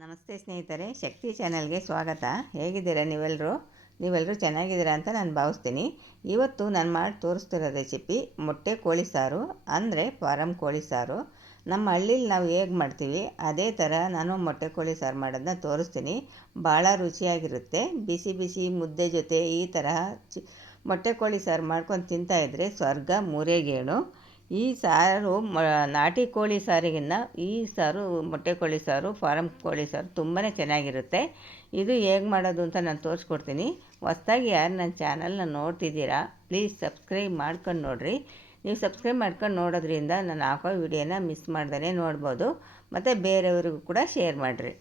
ನಮಸ್ತೆ ಸ್ನೇಹಿತರೆ, ಶಕ್ತಿ ಚಾನಲ್ಗೆ ಸ್ವಾಗತ. ಹೇಗಿದ್ದೀರಾ ನೀವೆಲ್ಲರೂ ಚೆನ್ನಾಗಿದ್ದೀರಾ ಅಂತ ನಾನು ಭಾವಿಸ್ತೀನಿ. ಇವತ್ತು ನಾನು ಮಾಡಿ ತೋರಿಸ್ತಿರೋ ರೆಸಿಪಿ ಮೊಟ್ಟೆ ಕೋಳಿ ಸಾರು, ಅಂದರೆ ಫಾರಮ್ ಕೋಳಿ ಸಾರು. ನಮ್ಮ ಹಳ್ಳಿಲಿ ನಾವು ಹೇಗೆ ಮಾಡ್ತೀವಿ ಅದೇ ಥರ ನಾನು ಮೊಟ್ಟೆ ಕೋಳಿ ಸಾರು ಮಾಡೋದನ್ನ ತೋರಿಸ್ತೀನಿ. ಭಾಳ ರುಚಿಯಾಗಿರುತ್ತೆ. ಬಿಸಿ ಬಿಸಿ ಮುದ್ದೆ ಜೊತೆ ಈ ತರಹ ಮೊಟ್ಟೆ ಕೋಳಿ ಸಾರು ಮಾಡ್ಕೊಂಡು ತಿಂತಾಯಿದ್ರೆ ಸ್ವರ್ಗ ಮೂರೇಗೇಣು. ಈ ಸಾರು ನಾಟಿ ಕೋಳಿ ಸಾರಿಗಿನ್ನ ಈ ಸಾರು ಮೊಟ್ಟೆ ಕೋಳಿ ಸಾರು, ಫಾರಮ್ ಕೋಳಿ ಸಾರು ತುಂಬಾ ಚೆನ್ನಾಗಿರುತ್ತೆ. ಇದು ಹೇಗೆ ಮಾಡೋದು ಅಂತ ನಾನು ತೋರಿಸ್ಕೊಡ್ತೀನಿ. ಹೊಸ್ದಾಗಿ ಯಾರು ನನ್ನ ಚಾನಲ್ನ ನೋಡ್ತಿದ್ದೀರಾ ಪ್ಲೀಸ್ ಸಬ್ಸ್ಕ್ರೈಬ್ ಮಾಡ್ಕೊಂಡು ನೋಡಿರಿ. ನೀವು ಸಬ್ಸ್ಕ್ರೈಬ್ ಮಾಡ್ಕೊಂಡು ನೋಡೋದ್ರಿಂದ ನಾನು ಹಾಕೋ ವಿಡಿಯೋನ ಮಿಸ್ ಮಾಡ್ದೇ ನೋಡ್ಬೋದು. ಮತ್ತು ಬೇರೆಯವ್ರಿಗೂ ಕೂಡ ಶೇರ್ ಮಾಡಿರಿ.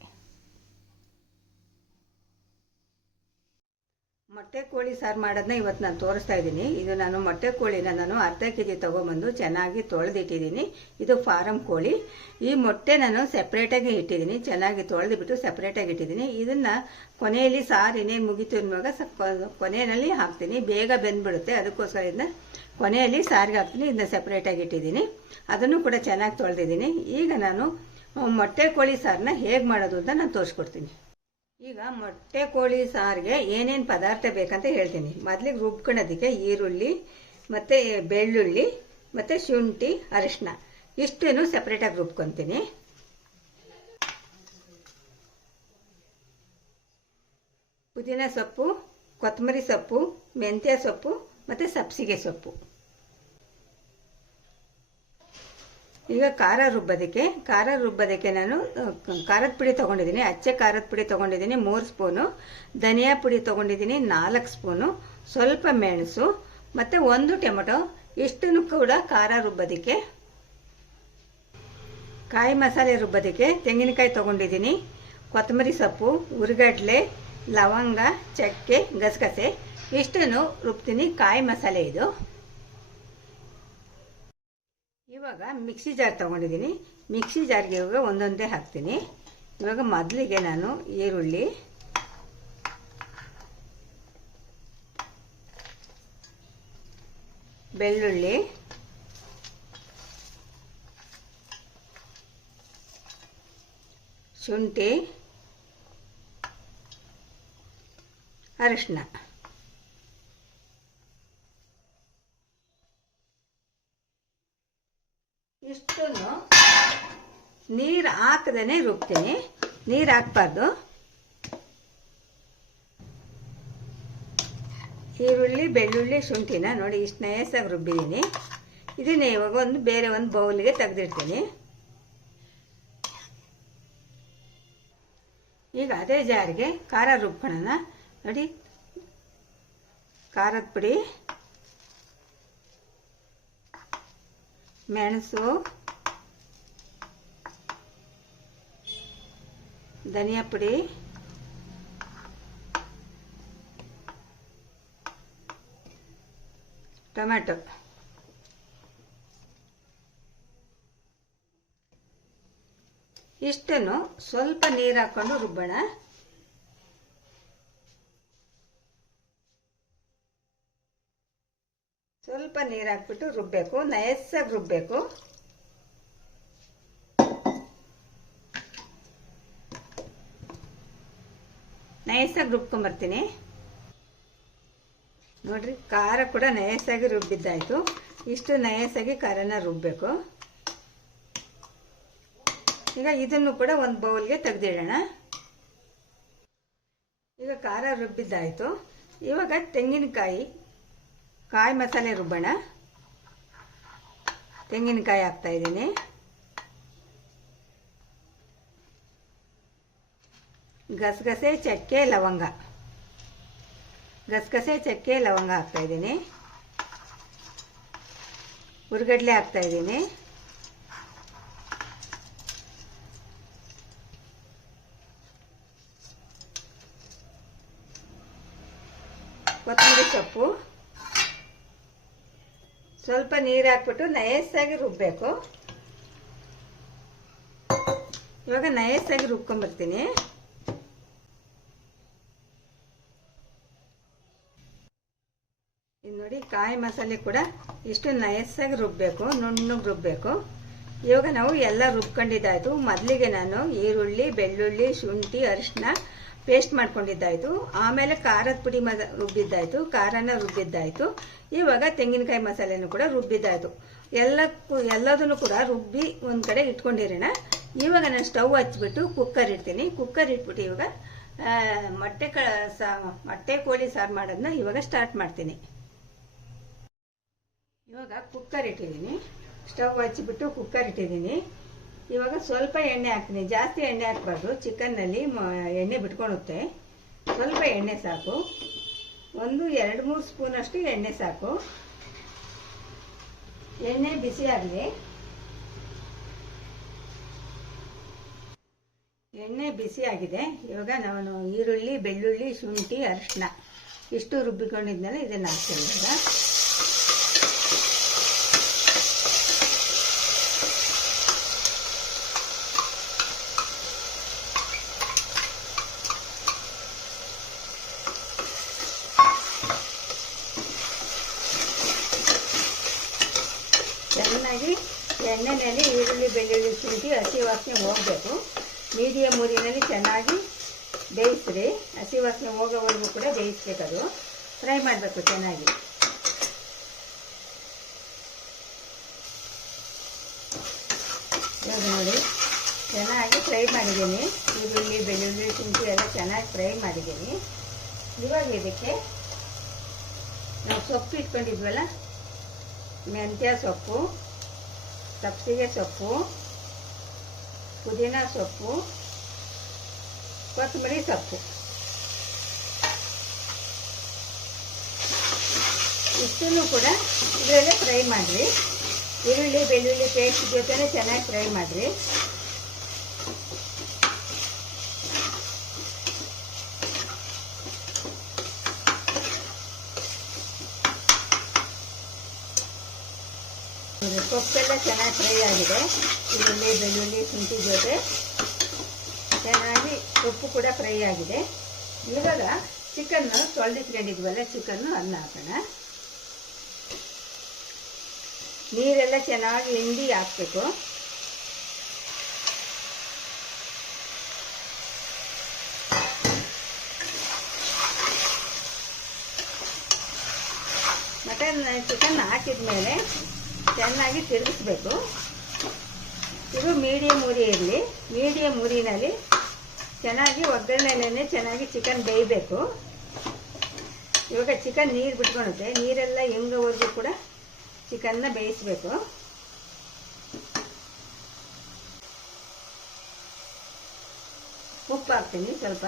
ಮೊಟ್ಟೆ ಕೋಳಿ ಸಾರು ಮಾಡೋದನ್ನ ಇವತ್ತು ನಾನು ತೋರಿಸ್ತಾ ಇದ್ದೀನಿ. ಇದು ನಾನು ಮೊಟ್ಟೆ ಕೋಳಿನ ಅರ್ಧ ಕೆಜಿ ತೊಗೊಂಬಂದು ಚೆನ್ನಾಗಿ ತೊಳೆದಿಟ್ಟಿದ್ದೀನಿ. ಇದು ಫಾರಮ್ ಕೋಳಿ. ಈ ಮೊಟ್ಟೆ ನಾನು ಸೆಪ್ರೇಟಾಗಿ ಇಟ್ಟಿದ್ದೀನಿ, ಚೆನ್ನಾಗಿ ತೊಳೆದುಬಿಟ್ಟು ಸೆಪ್ರೇಟಾಗಿ ಇಟ್ಟಿದ್ದೀನಿ. ಇದನ್ನು ಕೊನೆಯಲ್ಲಿ ಸಾರು ಇನ್ನೇನು ಮುಗಿತು ಅನ್ನುವಾಗ ಕೊನೆಯಲ್ಲಿ ಹಾಕ್ತೀನಿ, ಬೇಗ ಬೆಂದ್ಬಿಡುತ್ತೆ. ಅದಕ್ಕೋಸ್ಕರ ಇದನ್ನ ಕೊನೆಯಲ್ಲಿ ಸಾರಿಗೆ ಹಾಕ್ತೀನಿ. ಇದನ್ನ ಸೆಪ್ರೇಟಾಗಿ ಇಟ್ಟಿದ್ದೀನಿ. ಅದನ್ನು ಕೂಡ ಚೆನ್ನಾಗಿ ತೊಳೆದಿದ್ದೀನಿ. ಈಗ ನಾನು ಮೊಟ್ಟೆ ಕೋಳಿ ಸಾರನ್ನ ಹೇಗೆ ಮಾಡೋದು ಅಂತ ನಾನು ತೋರಿಸ್ಕೊಡ್ತೀನಿ. ಈಗ ಮೊಟ್ಟೆ ಕೋಳಿ ಸಾರಿಗೆ ಏನೇನು ಪದಾರ್ಥ ಬೇಕಂತ ಹೇಳ್ತೀನಿ. ಮೊದಲಿಗೆ ರುಬ್ಕೊಳ್ಳೋದಕ್ಕೆ ಈರುಳ್ಳಿ ಮತ್ತು ಬೆಳ್ಳುಳ್ಳಿ ಮತ್ತು ಶುಂಠಿ, ಅರಿಶಿನ ಇಷ್ಟನ್ನು ಸೆಪ್ರೇಟಾಗಿ ರುಬ್ಕೊತೀನಿ. ಪುದೀನ ಸೊಪ್ಪು, ಕೊತ್ತಂಬರಿ ಸೊಪ್ಪು, ಮೆಂತ್ಯ ಸೊಪ್ಪು ಮತ್ತು ಸಬ್ಸಿಗೆ ಸೊಪ್ಪು. ಈಗ ಖಾರ ರುಬ್ಬೋದಕ್ಕೆ ನಾನು ಖಾರದ ಪುಡಿ ತೊಗೊಂಡಿದ್ದೀನಿ. ಅಚ್ಚೆ ಖಾರದ ಪುಡಿ ತೊಗೊಂಡಿದ್ದೀನಿ 3 ಸ್ಪೂನು, ಧನಿಯಾ ಪುಡಿ ತೊಗೊಂಡಿದ್ದೀನಿ 4 ಸ್ಪೂನು, ಸ್ವಲ್ಪ ಮೆಣಸು ಮತ್ತು 1 ಟೊಮೆಟೊ. ಇಷ್ಟನ್ನು ಕೂಡ ಖಾರ ರುಬ್ಬೋದಕ್ಕೆ. ಕಾಯಿ ಮಸಾಲೆ ರುಬ್ಬೋದಕ್ಕೆ ತೆಂಗಿನಕಾಯಿ ತೊಗೊಂಡಿದ್ದೀನಿ, ಕೊತ್ತಂಬರಿ ಸೊಪ್ಪು, ಉರಿಗಡ್ಲೆ, ಲವಂಗ, ಚಕ್ಕೆ, ಗಸಗಸೆ ಇಷ್ಟನ್ನು ರುಬ್ತೀನಿ. ಕಾಯಿ ಮಸಾಲೆ ಇದು. ಇವಾಗ ಮಿಕ್ಸಿ ಜಾರ್ ತೊಗೊಂಡಿದ್ದೀನಿ. ಮಿಕ್ಸಿ ಜಾರ್ಗೆ ಇವಾಗ ಒಂದೊಂದೇ ಹಾಕ್ತೀನಿ. ಇವಾಗ ಮೊದಲಿಗೆ ನಾನು ಈರುಳ್ಳಿ, ಬೆಳ್ಳುಳ್ಳಿ, ಶುಂಠಿ, ಅರಿಶಿನ ಇಷ್ಟನ್ನು ನೀರು ಹಾಕದೇ ರುಬ್ತೀನಿ. ನೀರು ಹಾಕ್ಬಾರ್ದು. ಈರುಳ್ಳಿ, ಬೆಳ್ಳುಳ್ಳಿ, ಶುಂಠಿನ ನೋಡಿ ಇಷ್ಟು ನಯಸ್ಸಾಗಿ ರುಬ್ಬಿದ್ದೀನಿ. ಇದನ್ನೇ ಇವಾಗ ಬೇರೆ ಒಂದು ಬೌಲ್ಗೆ ತೆಗೆದಿಡ್ತೀನಿ. ಈಗ ಅದೇ ಜಾರಿಗೆ ಖಾರ ರುಬ್ಕೊಳ್ಳೋಣ. ನೋಡಿ, ಖಾರದ ಪುಡಿ, ಮೆಣಸು, ಧನಿಯಾ ಪುಡಿ, ಟೊಮೆಟೊ, ಇಷ್ಟನ್ನು ಸ್ವಲ್ಪ ನೀರು ಹಾಕ್ಕೊಂಡು ರುಬ್ಬೋಣ. ಸ್ವಲ್ಪ ನೀರು ಹಾಕ್ಬಿಟ್ಟು ರುಬ್ಬಬೇಕು, ನಯಸ್ಸಾಗಿ ರುಬ್ಬಬೇಕು. ನಯಸ್ಸಾಗಿ ರುಬ್ಕೊಂಬರ್ತೀನಿ. ನೋಡ್ರಿ, ಖಾರ ಕೂಡ ನಯಸ್ಸಾಗಿ ರುಬ್ಬಿದ್ದಾಯಿತು. ಇಷ್ಟು ನಯಸ್ಸಾಗಿ ಖಾರನ ರುಬ್ಬಬೇಕು. ಈಗ ಇದನ್ನು ಕೂಡ ಒಂದು ಬೌಲ್ಗೆ ತೆಗೆದಿಡೋಣ. ಈಗ ಖಾರ ರುಬ್ಬಿದ್ದಾಯಿತು. ಇವಾಗ ತೆಂಗಿನಕಾಯಿ, ಕಾಯಿ ಮಸಾಲೆ ರುಬ್ಬೋಣ. ತೆಂಗಿನಕಾಯಿ ಹಾಕ್ತಾ ಇದ್ದೀನಿ, ಗಸಗಸೆ, ಚಕ್ಕೆ, ಲವಂಗ, ಹಾಕ್ತಾ ಇದ್ದೀನಿ. ಉರಿಗಡ್ಲೆ ಹಾಕ್ತಾ ಇದ್ದೀನಿ. ಕೊತ್ತಂಬರಿ ಸೊಪ್ಪು, ಸ್ವಲ್ಪ ನೀರು ಹಾಕ್ಬಿಟ್ಟು ನಯಸ್ಸಾಗಿ ರುಬ್ಬಬೇಕು. ಇವಾಗ ನಯಸ್ಸಾಗಿ ರುಬ್ಕೊಂಬರ್ತೀನಿ. ಇದು ನೋಡಿ, ಕಾಯಿ ಮಸಾಲೆ ಕೂಡ ಇಷ್ಟು ನಯಸ್ಸಾಗಿ ರುಬ್ಬಬೇಕು, ನುಣ್ಣಗೆ ರುಬ್ಬಬೇಕು. ಇವಾಗ ನಾವು ಎಲ್ಲ ರುಬ್ಕೊಂಡಿದ್ದಾಯಿತು. ಮೊದಲಿಗೆ ನಾನು ಈರುಳ್ಳಿ, ಬೆಳ್ಳುಳ್ಳಿ, ಶುಂಠಿ, ಅರಿಶಿನ ಪೇಸ್ಟ್ ಮಾಡ್ಕೊಂಡಿದ್ದಾಯಿತು. ಆಮೇಲೆ ಖಾರದ ಪುಡಿ ರುಬ್ಬಿದ್ದಾಯಿತು, ಖಾರನ ರುಬ್ಬಿದ್ದಾಯಿತು. ಇವಾಗ ತೆಂಗಿನಕಾಯಿ ಮಸಾಲೆನೂ ಕೂಡ ರುಬ್ಬಿದ್ದಾಯಿತು. ಎಲ್ಲದನ್ನು ಕೂಡ ರುಬ್ಬಿ ಒಂದು ಕಡೆ ಇಟ್ಕೊಂಡಿರೋಣ. ಇವಾಗ ನಾನು ಸ್ಟವ್ ಹಚ್ಬಿಟ್ಟು ಕುಕ್ಕರ್ ಇಡ್ತೀನಿ. ಕುಕ್ಕರ್ ಇಟ್ಬಿಟ್ಟು ಇವಾಗ ಮೊಟ್ಟೆ ಕೋಳಿ ಸಾರು ಮಾಡೋದನ್ನ ಇವಾಗ ಸ್ಟಾರ್ಟ್ ಮಾಡ್ತೀನಿ. ಇವಾಗ ಕುಕ್ಕರ್ ಇಟ್ಟಿದ್ದೀನಿ. ಸ್ಟವ್ ಹಚ್ಚಿಬಿಟ್ಟು ಕುಕ್ಕರ್ ಇಟ್ಟಿದ್ದೀನಿ. ಇವಾಗ ಸ್ವಲ್ಪ ಎಣ್ಣೆ ಹಾಕ್ತೀನಿ. ಜಾಸ್ತಿ ಎಣ್ಣೆ ಹಾಕಬಾರ್ದು, ಚಿಕನ್ನಲ್ಲಿ ಎಣ್ಣೆ ಬಿಟ್ಕೊಳುತ್ತೆ. ಸ್ವಲ್ಪ ಎಣ್ಣೆ ಸಾಕು. ಒಂದು 2-3 ಸ್ಪೂನಷ್ಟು ಎಣ್ಣೆ ಸಾಕು. ಎಣ್ಣೆ ಬಿಸಿ ಆಗಲಿ. ಎಣ್ಣೆ ಬಿಸಿ ಆಗಿದೆ. ಇವಾಗ ನಾನು ಈರುಳ್ಳಿ, ಬೆಳ್ಳುಳ್ಳಿ, ಶುಂಠಿ, ಅರಿಶಿನ ಇಷ್ಟು ರುಬ್ಬಿಕೊಂಡಿದ್ಮೇಲೆ ಇದನ್ನು ಹಾಕ್ತೀನಿ. ಇವಾಗ ಚೆನ್ನಾಗಿ ಎಣ್ಣೆಯಲ್ಲಿ ಈರುಳ್ಳಿ, ಬೆಳ್ಳುಳ್ಳಿ, ಶುಂಠಿ ಹಸಿ ವಾಸನೆ ಹೋಗಬೇಕು. ಮೀಡಿಯಮ್ ಊರಿನಲ್ಲಿ ಚೆನ್ನಾಗಿ ಬೇಯಿಸ್ರಿ. ಹಸಿ ವಾಸನೆ ಹೋಗೋವರೆಗೂ ಕೂಡ ಬೇಯಿಸ್ಬೇಕದು. ಫ್ರೈ ಮಾಡಬೇಕು ಚೆನ್ನಾಗಿ. ಇವಾಗ ನೋಡಿ ಚೆನ್ನಾಗಿ ಫ್ರೈ ಮಾಡಿದ್ದೀನಿ. ಈರುಳ್ಳಿ, ಬೆಳ್ಳುಳ್ಳಿ, ಶುಂಠಿ ಎಲ್ಲ ಚೆನ್ನಾಗಿ ಫ್ರೈ ಮಾಡಿದ್ದೀನಿ. ಇವಾಗ ಇದಕ್ಕೆ ನಾವು ಸೊಪ್ಪು ಇಟ್ಕೊಂಡಿದ್ವಲ್ಲ, ಮೆಂತ್ಯ ಸೊಪ್ಪು, ಸಬ್ಸಿಗೆ ಸೊಪ್ಪು, ಪುದೀನ ಸೊಪ್ಪು, ಕೊತ್ತಂಬರಿ ಸೊಪ್ಪು ಇಷ್ಟನ್ನು ಕೂಡ ಇದರಲ್ಲೇ ಫ್ರೈ ಮಾಡಿರಿ. ಈರುಳ್ಳಿ, ಬೆಳ್ಳುಳ್ಳಿ ಪೇಸ್ಟ್ ಜೊತೆನೇ ಚೆನ್ನಾಗಿ ಫ್ರೈ ಮಾಡಿರಿ. ಸೊಪ್ಪೆಲ್ಲ ಚೆನ್ನಾಗಿ ಫ್ರೈ ಆಗಿದೆ. ಈರುಳ್ಳಿ, ಬೆಳ್ಳುಳ್ಳಿ, ಶುಂಠಿ ಜೊತೆ ಚೆನ್ನಾಗಿ ಸೊಪ್ಪು ಕೂಡ ಫ್ರೈ ಆಗಿದೆ. ಇವಾಗ ಚಿಕನ್ನು ತೊಳೆದಿಟ್ಕೊಂಡಿದ್ವಲ್ಲ, ಚಿಕನ್ನು ಅನ್ನ ಹಾಕೋಣ. ನೀರೆಲ್ಲ ಚೆನ್ನಾಗಿ ಹಿಂಡಿ ಹಾಕಬೇಕು. ಚಿಕನ್ ಹಾಕಿದ ಮೇಲೆ ಚೆನ್ನಾಗಿ ತಿರುಗಿಸ್ಬೇಕು. ಇದು ಮೀಡಿಯಮ್ ಉರಿ ಇರಲಿ. ಮೀಡಿಯಮ್ ಉರಿನಲ್ಲಿ ಚೆನ್ನಾಗಿ ಒಗ್ಗರಣೆನೇ ಚೆನ್ನಾಗಿ ಚಿಕನ್ ಬೇಯಬೇಕು. ಇವಾಗ ಚಿಕನ್ ನೀರು ಬಿಟ್ಕೊಳುತ್ತೆ. ನೀರೆಲ್ಲ ಹೆಂಗೋವರೆಗೂ ಕೂಡ ಚಿಕನ್ನ ಬೇಯಿಸಬೇಕು. ಉಪ್ಪು ಹಾಕ್ತೀನಿ ಸ್ವಲ್ಪ.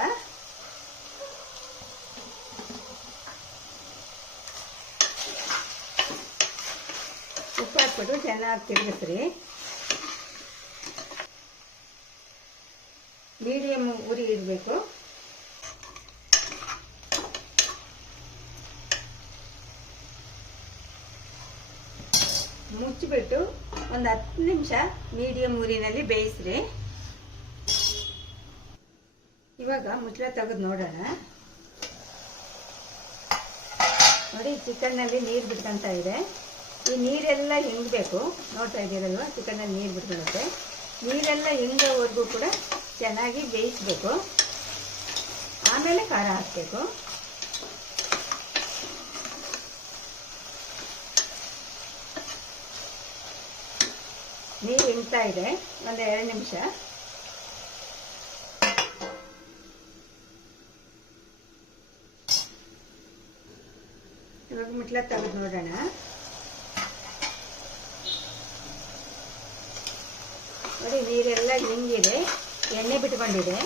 ಉಪ್ಪು ಹಾಕ್ಬಿಟ್ಟು ಚೆನ್ನಾಗಿ ತಿರುಗಿಸ್ರಿ. ಮೀಡಿಯಮ್ ಉರಿ ಇಡಬೇಕು. ಮುಚ್ಚಿಬಿಟ್ಟು ಒಂದು 10 ನಿಮಿಷ ಮೀಡಿಯಮ್ ಉರಿನಲ್ಲಿ ಬೇಯಿಸ್ರಿ. ಇವಾಗ ಮುಚ್ಚಳ ತೆಗೆದು ನೋಡೋಣ. ನೋಡಿ, ಚಿಕನ್ನಲ್ಲಿ ನೀರು ಬಿಟ್ಕೊಂತ ಇದೆ. ಈ ನೀರೆಲ್ಲ ಹಿಂಗಬೇಕು. ನೋಡ್ತಾ ಇದ್ದೀರಲ್ವ, ಚಿಕನ್ನಲ್ಲಿ ನೀರು ಬಿಟ್ಕೊಳ್ಳುತ್ತೆ. ನೀರೆಲ್ಲ ಹಿಂಗೋವರೆಗೂ ಕೂಡ ಚೆನ್ನಾಗಿ ಬೇಯಿಸಬೇಕು. ಆಮೇಲೆ ಖಾರ ಹಾಕಬೇಕು. ನೀರು ಹಿಂಗ್ತಾ ಇದೆ. ಒಂದು 2 ನಿಮಿಷ. ಇವಾಗ ಮುಟ್ಲ ತೆಗೆದು ನೋಡೋಣ. ನೋಡಿ, ನೀರೆಲ್ಲ ಹಿಂಗಿದೆ, ಎಣ್ಣೆ ಬಿಟ್ಕೊಂಡಿದೆ.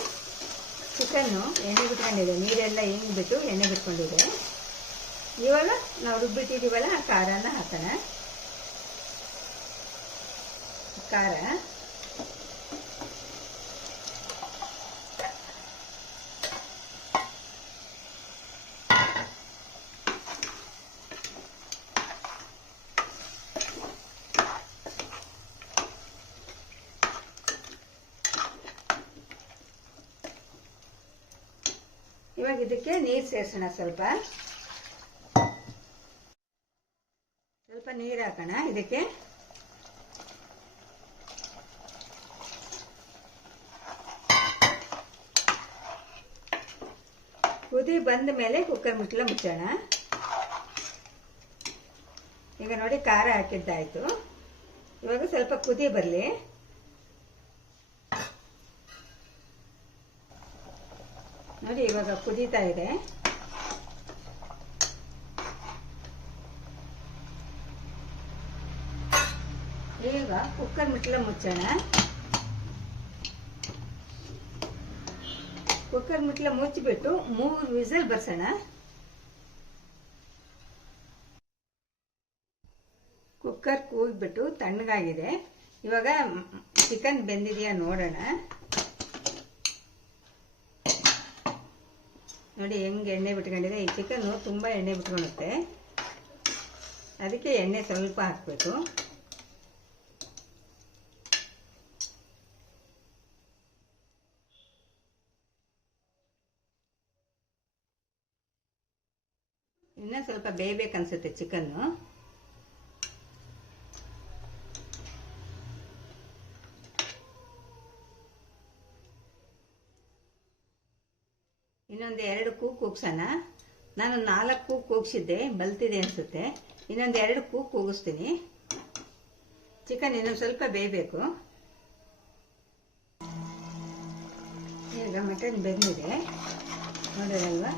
ಚಿಕನ್ನು ಎಣ್ಣೆ ಬಿಟ್ಕೊಂಡಿದೆ. ನೀರೆಲ್ಲ ಹಿಂಗ್ಬಿಟ್ಟು ಎಣ್ಣೆ ಬಿಟ್ಕೊಂಡಿದೆ. ಇವಾಗ ನಾವು ರುಬ್ಬಿಟ್ಟಿದ್ದೀವಲ್ಲ, ಆ ಖಾರನ ಹಾಕೋಣ. ಖಾರ ಇವಾಗ ಇದಕ್ಕೆ ನೀರು ಸೇರಿಸೋಣ. ಸ್ವಲ್ಪ ನೀರು ಹಾಕೋಣ ಇದಕ್ಕೆ. ಕುದಿ ಬಂದ ಮೇಲೆ ಕುಕ್ಕರ್ ಮುಚ್ಚಳ ಮುಚ್ಚೋಣ. ಈಗ ನೋಡಿ ಖಾರ ಹಾಕಿದ್ದಾಯ್ತು. ಇವಾಗ ಸ್ವಲ್ಪ ಕುದಿ ಬರಲಿ. ನೋಡಿ ಇವಾಗ ಕುದೀತಾ ಇದೆ. ಈಗ ಕುಕ್ಕರ್ ಮುಚ್ಚಳ ಮುಚ್ಚೋಣ. ಕುಕ್ಕರ್ ಮುಚ್ಚಳ ಮುಚ್ಚಿಬಿಟ್ಟು 3 ವಿಸಿಲ್ ಬರ್ಸೋಣ. ಕುಕ್ಕರ್ ಕೂಗಿಬಿಟ್ಟು ತಣ್ಣಗಾಗಿದೆ. ಇವಾಗ ಚಿಕನ್ ಬೆಂದಿದೆಯಾ ನೋಡೋಣ. ನೋಡಿ ಹೆಂಗೆ ಎಣ್ಣೆ ಬಿಟ್ಕೊಂಡಿದೆ. ಈ ಚಿಕನ್ನು ತುಂಬ ಎಣ್ಣೆ ಬಿಟ್ಕೊಳುತ್ತೆ, ಅದಕ್ಕೆ ಎಣ್ಣೆ ಸ್ವಲ್ಪ ಹಾಕಬೇಕು. ಇನ್ನೂ ಸ್ವಲ್ಪ ಬೇಯಬೇಕನ್ಸುತ್ತೆ ಚಿಕನ್ನು. ಇನ್ನೊಂದು 2 ಕೂಗ್ಸೋಣ. ನಾನು 4 ಕೂಗಿಸಿದ್ದೆ, ಬಲ್ತಿದೆ ಅನಿಸುತ್ತೆ. ಇನ್ನೊಂದು 2 ಕೂಗಿಸ್ತೀನಿ. ಚಿಕನ್ ಇನ್ನೊಂದು ಸ್ವಲ್ಪ ಬೇಯಬೇಕು. ಈಗ ಮಟನ್ ಬೆಂದಿದೆ ನೋಡೋದಲ್ವಾ,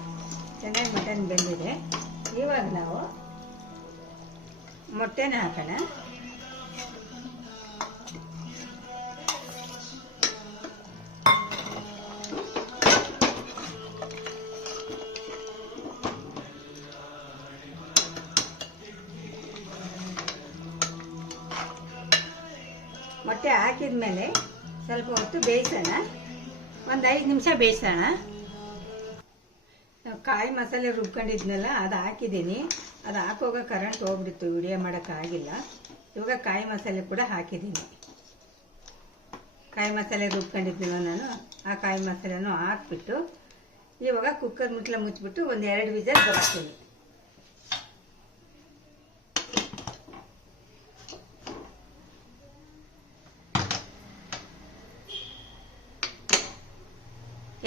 ಚೆನ್ನಾಗಿ ಮಟನ್ ಬೆಂದಿದೆ. ಇವಾಗ ನಾವು ಮೊಟ್ಟೆನ ಹಾಕೋಣ. ಮೊಟ್ಟೆ ಹಾಕಿದ ಮೇಲೆ ಸ್ವಲ್ಪ ಹೊತ್ತು ಬೇಯಿಸೋಣ. ಒಂದು 5 ನಿಮಿಷ ಬೇಯಿಸೋಣ. ಕಾಯಿ ಮಸಾಲೆ ರುಬ್ಕೊಂಡಿದ್ನಲ್ಲ ಅದು ಹಾಕಿದ್ದೀನಿ. ಅದು ಹಾಕೋವಾಗ ಕರೆಂಟ್ ಹೋಗ್ಬಿಡ್ತು, ವಿಡಿಯೋ ಮಾಡೋಕ್ಕಾಗಿಲ್ಲ. ಇವಾಗ ಕಾಯಿ ಮಸಾಲೆ ಕೂಡ ಹಾಕಿದ್ದೀನಿ. ಕಾಯಿ ಮಸಾಲೆ ರುಬ್ಕೊಂಡಿದ್ನಲ್ಲ ನಾನು, ಆ ಕಾಯಿ ಮಸಾಲೆನೂ ಹಾಕ್ಬಿಟ್ಟು ಇವಾಗ ಕುಕ್ಕರ್ ಮುಚ್ಚಳ ಮುಚ್ಚಿಬಿಟ್ಟು ಒಂದು 2 ವಿಸಿಲ್ ಬರ್ತೀನಿ.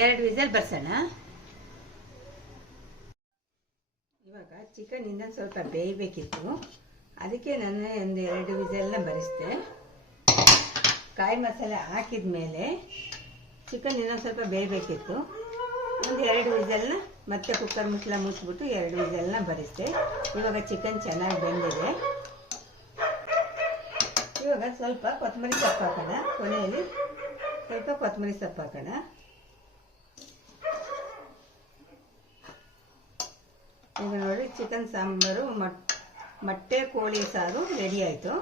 ಎರಡು ವಿಸಿಲ್ ಬರ್ಸೋಣ. ಇವಾಗ ಚಿಕನ್ ಇನ್ನೊಂದು ಸ್ವಲ್ಪ ಬೇಯಬೇಕಿತ್ತು, ಅದಕ್ಕೆ ನಾನು ಒಂದು 2 ವಿಸಿಲ್ನ ಬರಿಸಿದೆ. ಕಾಯಿ ಮಸಾಲೆ ಹಾಕಿದ ಮೇಲೆ ಚಿಕನ್ ಇನ್ನೊಂದು ಸ್ವಲ್ಪ ಬೇಯಬೇಕಿತ್ತು. ಒಂದು 2 ವಿಸಿಲ್ನ ಮತ್ತೆ ಕುಕ್ಕರ್ ಮುಚ್ಚಳ ಮುಚ್ಚಿಬಿಟ್ಟು 2 ವಿಸಿಲ್ನ ಬರಿಸಿದೆ. ಇವಾಗ ಚಿಕನ್ ಚೆನ್ನಾಗಿ ಬೆಂದಿದೆ. ಇವಾಗ ಸ್ವಲ್ಪ ಕೊತ್ತಂಬರಿ ಸೊಪ್ಪು ಹಾಕೋಣ. ಕೊನೆಯಲ್ಲಿ ಸ್ವಲ್ಪ ಕೊತ್ತಂಬರಿ ಸೊಪ್ಪು ಹಾಕೋಣ. ಈಗ ನೋಡಿ ಚಿಕನ್ ಸಾಂಬಾರು ಮೊಟ್ಟೆ ಕೋಳಿ ಸಾರು ರೆಡಿ ಆಯಿತು.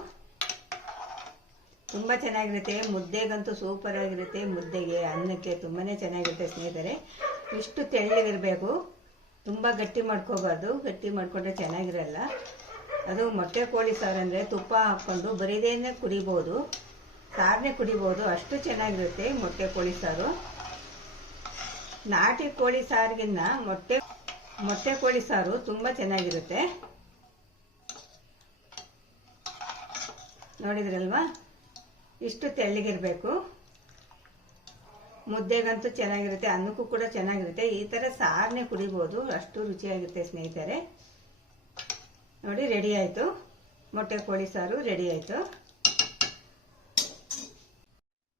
ತುಂಬ ಚೆನ್ನಾಗಿರುತ್ತೆ. ಮುದ್ದೆಗಂತೂ ಸೂಪರ್ ಆಗಿರುತ್ತೆ. ಮುದ್ದೆಗೆ, ಅನ್ನಕ್ಕೆ ತುಂಬಾ ಚೆನ್ನಾಗಿರುತ್ತೆ ಸ್ನೇಹಿತರೆ. ಇಷ್ಟು ತೆಳ್ಳಗಿರಬೇಕು, ತುಂಬ ಗಟ್ಟಿ ಮಾಡ್ಕೋಬಾರ್ದು. ಗಟ್ಟಿ ಮಾಡಿಕೊಂಡ್ರೆ ಚೆನ್ನಾಗಿರಲ್ಲ. ಅದು ಮೊಟ್ಟೆ ಕೋಳಿ ಸಾರು ಅಂದರೆ ತುಪ್ಪ ಹಾಕ್ಕೊಂಡು ಬರೀದೇನೆ ಕುಡಿಬೋದು, ಸಾರನ್ನೇ ಕುಡಿಬೋದು. ಅಷ್ಟು ಚೆನ್ನಾಗಿರುತ್ತೆ ಮೊಟ್ಟೆ ಕೋಳಿ ಸಾರು. ನಾಟಿ ಕೋಳಿ ಸಾರಿಗಿನ್ನ ಮೊಟ್ಟೆ ಕೋಳಿ ಸಾರು ತುಂಬ ಚೆನ್ನಾಗಿರುತ್ತೆ. ನೋಡಿದ್ರಲ್ವಾ, ಇಷ್ಟು ತೆಳ್ಳಗಿರಬೇಕು. ಮುದ್ದೆಗಂತೂ ಚೆನ್ನಾಗಿರುತ್ತೆ, ಅನ್ನಕ್ಕೂ ಕೂಡ ಚೆನ್ನಾಗಿರುತ್ತೆ. ಈ ಥರ ಸಾರನ್ನೇ ಕುಡಿಬೋದು, ಅಷ್ಟು ರುಚಿಯಾಗಿರುತ್ತೆ ಸ್ನೇಹಿತರೆ. ನೋಡಿ ರೆಡಿ ಆಯಿತು, ಮೊಟ್ಟೆ ಕೋಳಿ ಸಾರು ರೆಡಿ ಆಯಿತು.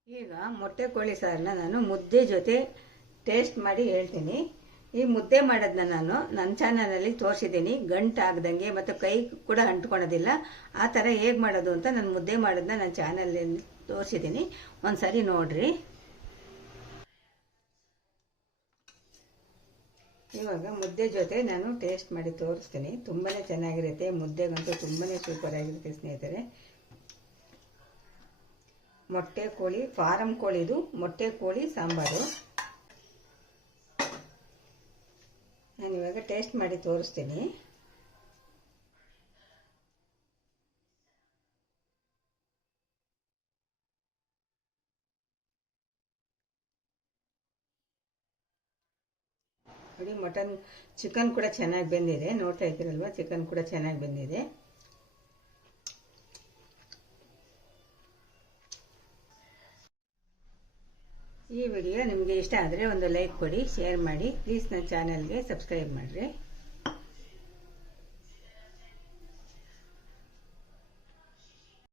ಈಗ ಮೊಟ್ಟೆ ಕೋಳಿ ಸಾರನ್ನ ನಾನು ಮುದ್ದೆ ಜೊತೆ ಟೇಸ್ಟ್ ಮಾಡಿ ಹೇಳ್ತೀನಿ. ಈ ಮುದ್ದೆ ಮಾಡೋದನ್ನ ನಾನು ನನ್ನ ಚಾನಲಲ್ಲಿ ತೋರಿಸಿದ್ದೀನಿ, ಗಂಟು ಆಗದಂಗೆ ಮತ್ತು ಕೈ ಕೂಡ ಅಂಟ್ಕೊಳೋದಿಲ್ಲ. ಆ ಥರ ಹೇಗೆ ಮಾಡೋದು ಅಂತ ನಾನು ಮುದ್ದೆ ಮಾಡೋದನ್ನ ನನ್ನ ಚಾನಲಲ್ಲಿ ತೋರಿಸಿದ್ದೀನಿ, ಒಂದು ಸರಿ ನೋಡ್ರಿ. ಇವಾಗ ಮುದ್ದೆ ಜೊತೆ ನಾನು ಟೇಸ್ಟ್ ಮಾಡಿ ತೋರಿಸ್ತೀನಿ. ತುಂಬಾ ಚೆನ್ನಾಗಿರುತ್ತೆ, ಮುದ್ದೆಗಂತೂ ತುಂಬಾ ಸೂಪರಾಗಿರುತ್ತೆ ಸ್ನೇಹಿತರೆ. ಮೊಟ್ಟೆ ಕೋಳಿ, ಫಾರಂ ಕೋಳಿದು ಮೊಟ್ಟೆ ಕೋಳಿ ಸಾಂಬಾರು ನಾನಿವಾಗ ಟೇಸ್ಟ್ ಮಾಡಿ ತೋರಿಸ್ತೀನಿ. ನೋಡಿ ಚಿಕನ್ ಕೂಡ ಚೆನ್ನಾಗಿ ಬೆಂದಿದೆ. ನೋಡ್ತಾ ಇದ್ದೀರಲ್ವ, ಚಿಕನ್ ಕೂಡ ಚೆನ್ನಾಗಿ ಬೆಂದಿದೆ. ಈ ವಿಡಿಯೋ ನಿಮಗೆ ಇಷ್ಟ ಆದರೆ ಒಂದು ಲೈಕ್ ಕೊಡಿ, ಶೇರ್ ಮಾಡಿ, ಪ್ಲೀಸ್ ನನ್ನ ಚಾನಲ್ಗೆ ಸಬ್ಸ್ಕ್ರೈಬ್ ಮಾಡಿರಿ.